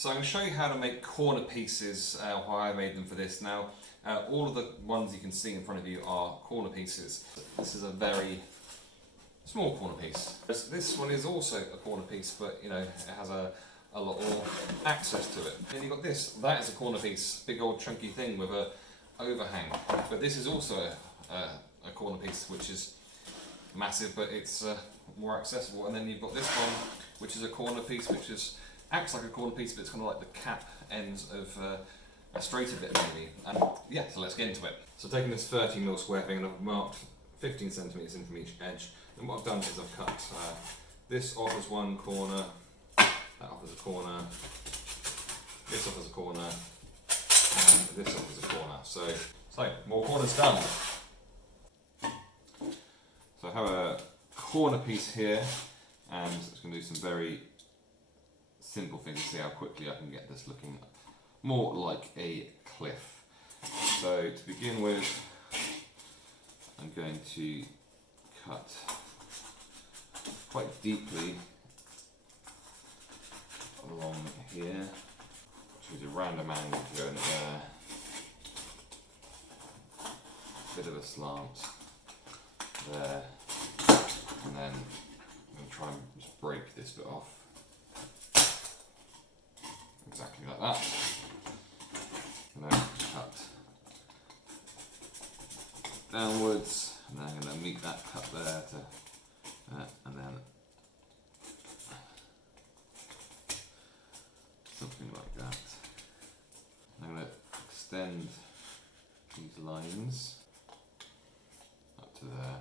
So I'm going to show you how to make corner pieces, how I made them for this. Now, all of the ones you can see in front of you are corner pieces. This is a very small corner piece. This one is also a corner piece, but you know, it has a lot more access to it. Then you've got this, that is a corner piece, big old chunky thing with a overhang. But this is also a corner piece, which is massive, but it's more accessible. And then you've got this one, which is a corner piece, which acts like a corner piece, but it's kind of like the cap ends of a straighter bit maybe. And yeah, so let's get into it. So taking this 30mm square thing, and I've marked 15 centimeters in from each edge. And what I've done is I've cut this off as one corner, that off as a corner, this off as a corner, and this off as a corner. So more corners done. So I have a corner piece here, and I'm just going to do some very simple things to see how quickly I can get this looking more like a cliff. So to begin with, I'm going to cut quite deeply along here, choose a random angle to go in there, bit of a slant there, and then I'm going to try and just break this bit off. Exactly like that. And then cut downwards, and then I'm going to meet that cut there to, and then something like that. I'm going to extend these lines up to there.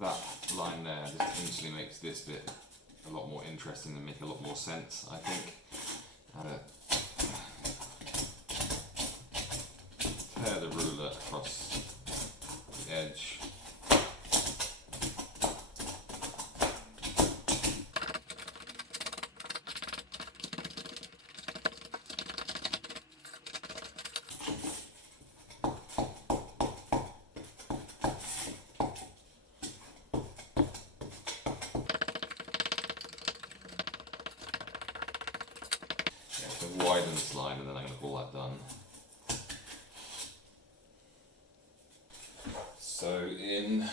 That line there just instantly makes this bit a lot more interesting and make a lot more sense, I think. Tear the ruler across the edge. Widen this line, and then I'm going to call that done. So in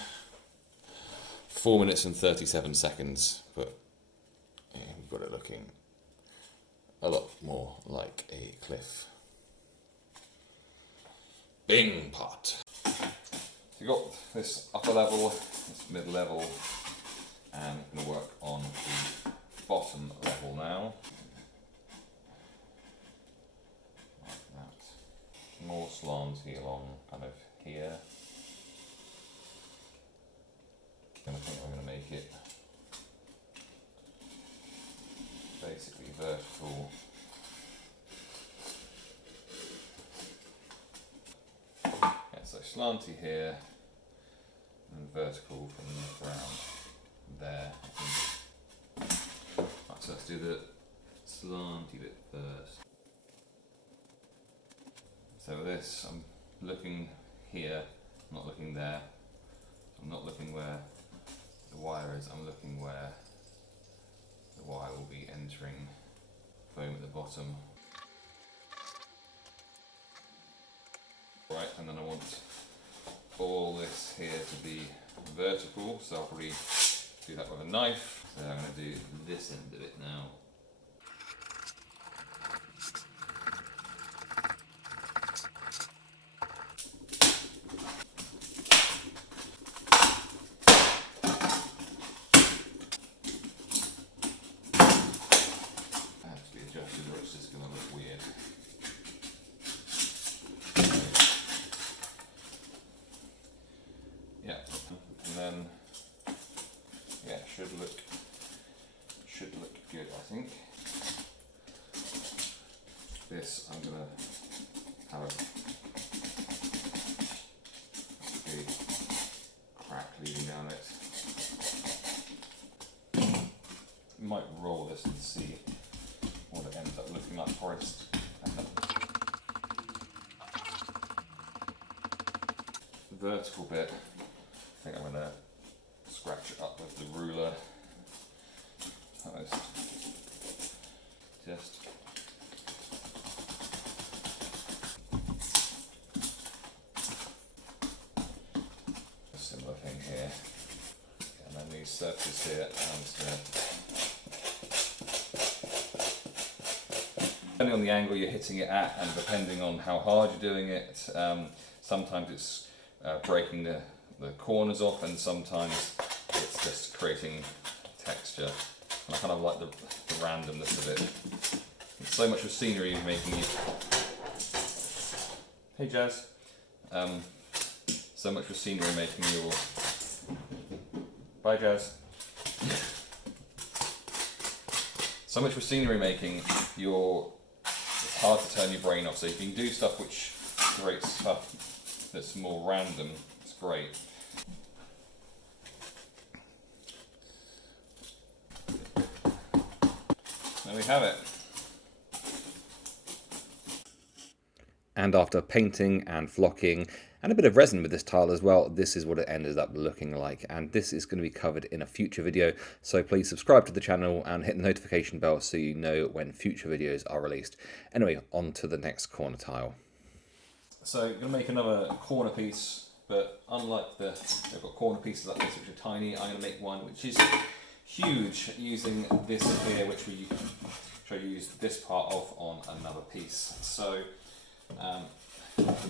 4 minutes and 37 seconds, but yeah, we've got it looking a lot more like a cliff. Bing pot. So you've got this upper level, this mid level, and I'm going to work on the bottom level now. More slanty along kind of here. And I think I'm going to make it basically vertical. Yeah, so slanty here and vertical from the ground there. Right, so let's do the slanty bit first. So with this, I'm looking here, not looking there. I'm not looking where the wire is, I'm looking where the wire will be entering foam at the bottom. Right, and then I want all this here to be vertical, so I'll probably do that with a knife. So I'm going to do this end of it now. Actually adjusted or it's just going to look weird. this, I'm going to have a big crack leading down it. Might roll this and see what it ends up looking like for us. The vertical bit, I think I'm going to scratch it up with the ruler. Just a similar thing here, and then these surfaces here, I'm just going to, depending on the angle you're hitting it at and depending on how hard you're doing it, sometimes it's breaking the corners off, and sometimes it's just creating texture. And I kind of like the randomness of it. It's so much of scenery making you. Hey Jazz. So much of scenery making you. Bye Jazz. So much for scenery making, it's hard to turn your brain off. So if you can do stuff which creates stuff that's more random, it's great. There we have it. And after painting and flocking and a bit of resin with this tile as well, this is what it ended up looking like. And this is going to be covered in a future video. So please subscribe to the channel and hit the notification bell so you know when future videos are released. Anyway, on to the next corner tile. So I'm going to make another corner piece, but unlike they've got corner pieces like this which are tiny, I'm going to make one which is huge using this here, which we use this part of on another piece. So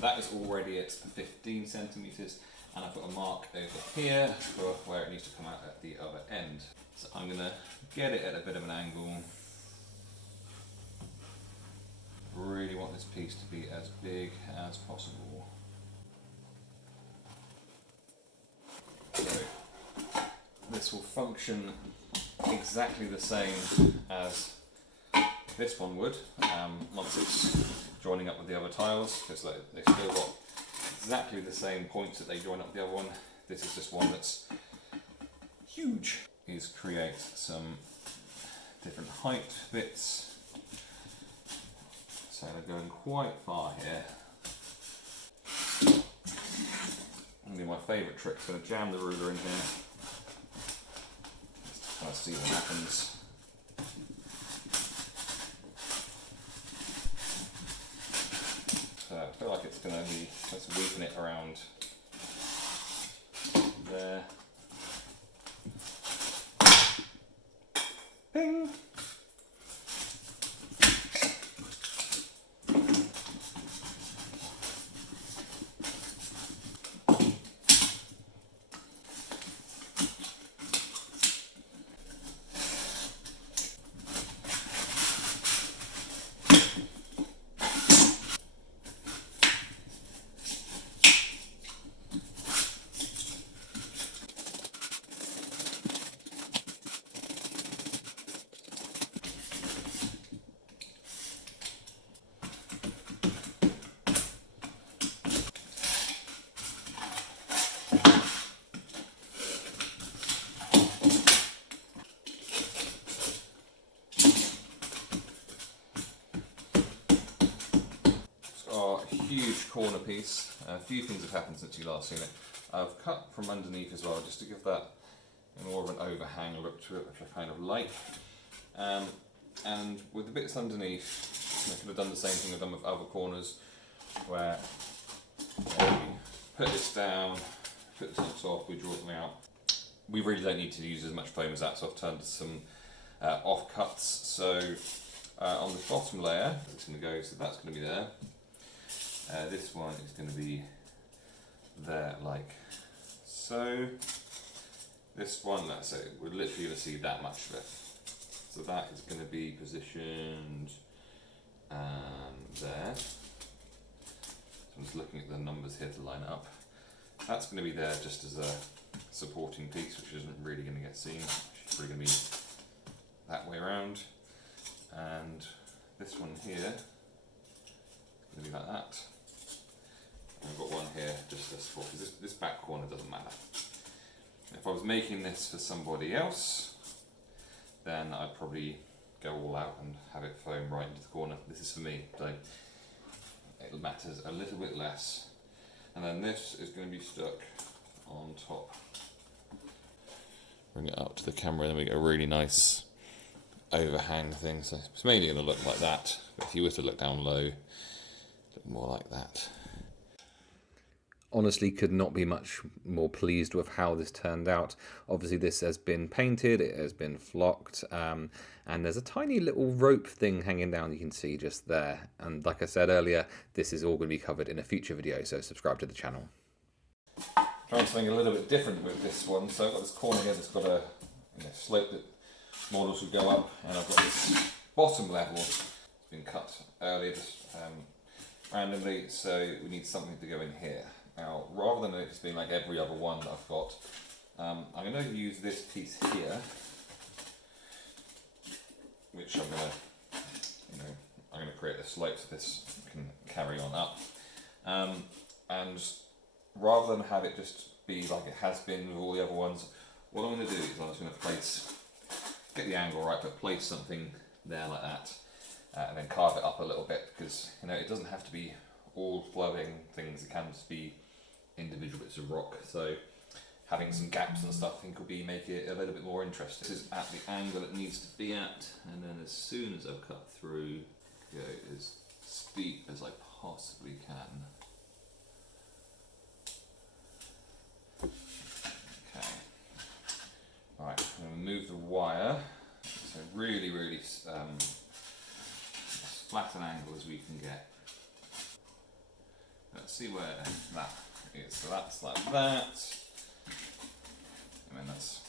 that is already at 15 centimeters, and I've got a mark over here for where it needs to come out at the other end. So I'm going to get it at a bit of an angle. Really want this piece to be as big as possible. So this will function exactly the same as this one would once it's joining up with the other tiles, because they've still got exactly the same points that they join up with the other one. This is just one that's huge. Is create some different height bits. So they're going quite far here. And my favourite trick is going to jam the ruler in here. Just to kind of see what happens. So I feel like it's going to be, let's weaken it around there. Ping! Huge corner piece. A few things have happened since you last seen it. I've cut from underneath as well, just to give that more of an overhang look to it, which I kind of like. And with the bits underneath, I could have done the same thing I've done with other corners, where you put this down, put this on top, we draw them out. We really don't need to use as much foam as that, so I've turned to some offcuts. So on the bottom layer, it's going to go, so that's going to be there. This one is going to be there, like so. This one, that's it. We're literally going to see that much of it. So that is going to be positioned there. So I'm just looking at the numbers here to line up. That's going to be there just as a supporting piece, which isn't really going to get seen. It's probably going to be that way around. And this one here Gonna be like that. And I've got one here just for, because this back corner doesn't matter. If I was making this for somebody else, then I'd probably go all out and have it foam right into the corner. This is for me, so it matters a little bit less. And then this is going to be stuck on top. Bring it up to the camera and then we get a really nice overhang thing. So it's mainly going to look like that, but if you were to look down low, look more like that. Honestly, could not be much more pleased with how this turned out. Obviously this has been painted, it has been flocked, and there's a tiny little rope thing hanging down you can see just there. And like I said earlier, this is all going to be covered in a future video, so subscribe to the channel. Trying something a little bit different with this one. So I've got this corner here that's got a slope that models would go up, and I've got this bottom level that's been cut earlier just randomly, so we need something to go in here. Now, rather than it just being like every other one that I've got, I'm going to use this piece here, which I'm going to create a slope so this can carry on up, and rather than have it just be like it has been with all the other ones, what I'm going to do is I'm just going to get the angle right, but place something there like that, and then carve it up a little bit, because it doesn't have to be all flowing things, it can just be individual bits of rock, so having some gaps and stuff I think will make it a little bit more interesting. This is at the angle it needs to be at, and then as soon as I've cut through, go as steep as I possibly can. Okay, right, I'm going to move the wire, so really as flat an angle as we can get. Let's see where that is. So that's like that. I mean that's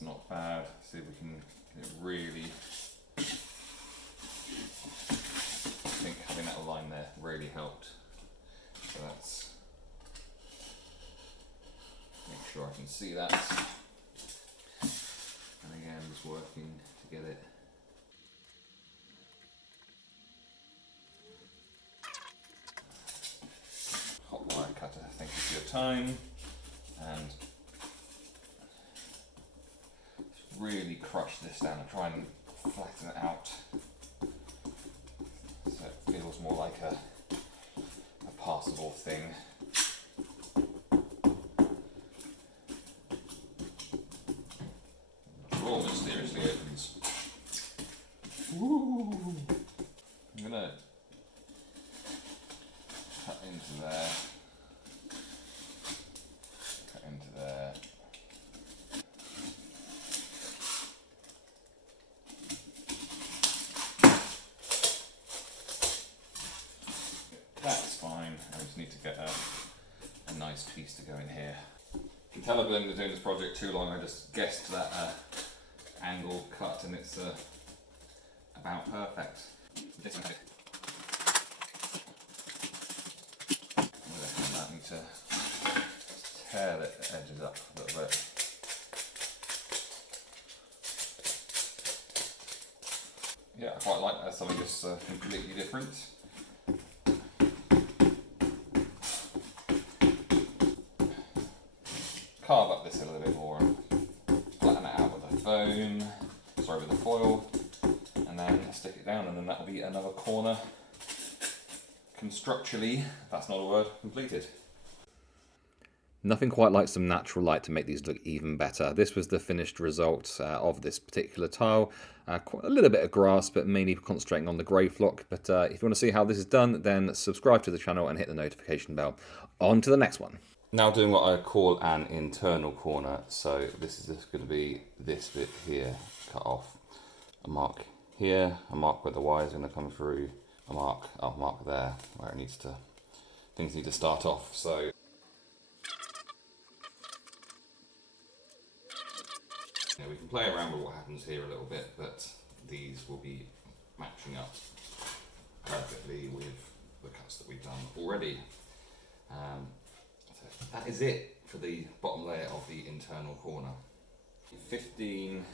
not bad. See if we can get it really. I think having that line there really helped. So that's, make sure I can see that. And again, just working to get it. Hot wire cutter, thank you for your time, and really crush this down and try and flatten it out so it feels more like a passable thing. Oh, mysteriously opens. Woo! I'm gonna cut into there, cut into there. That's fine, I just need to get a nice piece to go in here. You can tell I've been doing this project too long, I just guessed that angle cut and it's about perfect. I need to tear the edges up a little bit. Yeah, I quite like that, something just completely different. Carve up this a little bit more, flatten it out with the foam, with the foil, and then stick it down, and then that'll be another corner constructually, if that's not a word, completed. Nothing quite like some natural light to make these look even better. This was the finished result of this particular tile. A little bit of grass, but mainly concentrating on the grey flock. But if you want to see how this is done, then subscribe to the channel and hit the notification bell. On to the next one. Now doing what I call an internal corner. So this is just going to be this bit here, cut off. A mark here, a mark where the wire is going to come through, a mark there where it needs to, things need to start off. So yeah, we can play around with what happens here a little bit, but these will be matching up perfectly with the cuts that we've done already. So that is it for the bottom layer of the internal corner. 15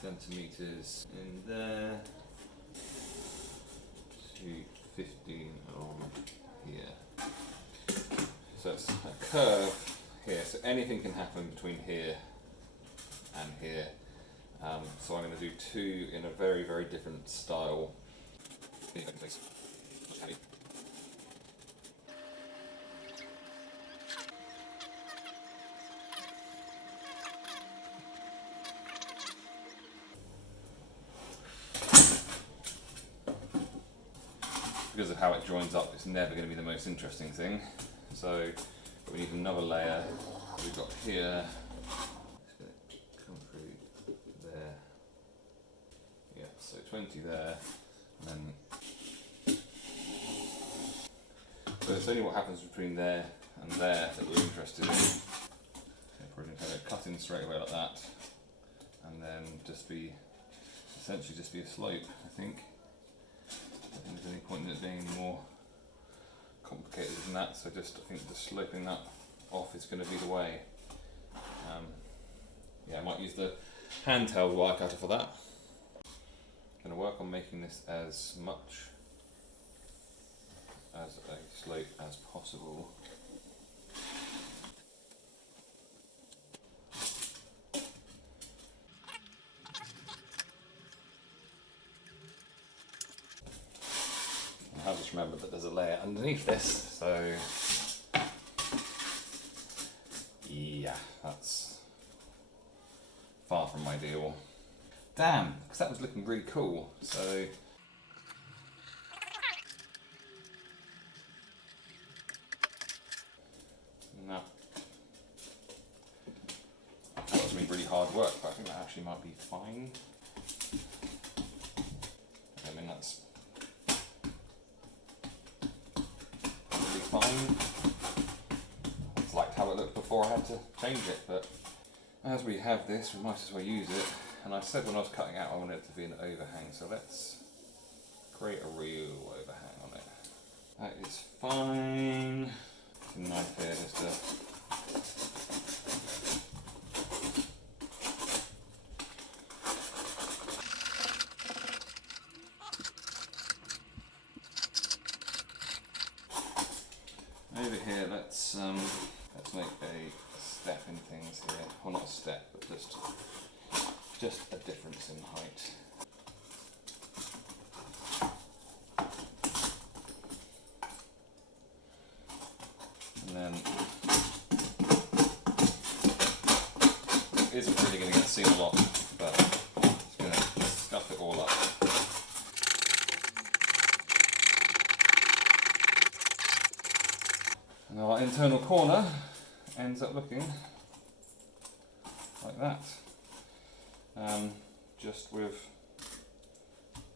centimeters in there. 2 15 along here. So it's a curve here, so anything can happen between here and here. So I'm going to do two in a very, very different style. Because of how it joins up, it's never going to be the most interesting thing. So we need another layer. We've got here. It's going to come through there. Yeah, so 20 there, and then. So it's only what happens between there and there that we're interested in. So we're going to have it cut in straight away like that, and then essentially just be a slope, I think. I don't think there's any point in it being more complicated than that, so I think just sloping that off is going to be the way. Yeah, I might use the handheld wire cutter for that. I'm going to work on making this as much as a slope as possible. I've just remembered that there's a layer underneath this, so yeah, that's far from ideal. Damn, because that was looking really cool, so no. I thought it was going to be really hard work, but I think that actually might be fine. I mean, that's fine. It's like how it looked before I had to change it, but as we have this, we might as well use it. And I said when I was cutting out I wanted it to be an overhang, so let's create a real overhang on it. That is fine. Knife here just to over here. Let's make a step in things here. Well, not a step, but just a difference in height. And then it isn't really going to get seen a lot, but it's going to scuff it all up. And our internal corner ends up looking like that. Just with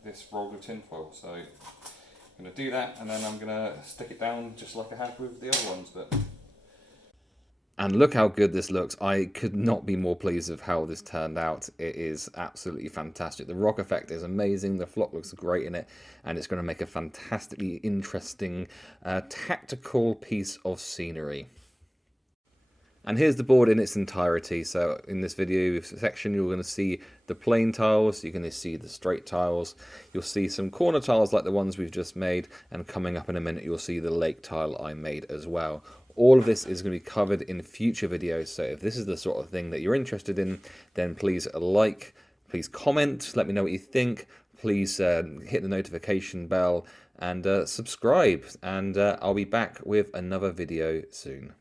this roll of tinfoil. So I'm going to do that, and then I'm going to stick it down just like I had with the other ones. And look how good this looks. I could not be more pleased with how this turned out. It is absolutely fantastic. The rock effect is amazing. The flock looks great in it, and it's going to make a fantastically interesting tactical piece of scenery. And here's the board in its entirety. So in this video section, you're going to see the plain tiles, you're going to see the straight tiles, you'll see some corner tiles like the ones we've just made, and coming up in a minute you'll see the lake tile I made as well. All of this is going to be covered in future videos, so if this is the sort of thing that you're interested in, then please like, please comment, let me know what you think, please hit the notification bell and subscribe, and I'll be back with another video soon.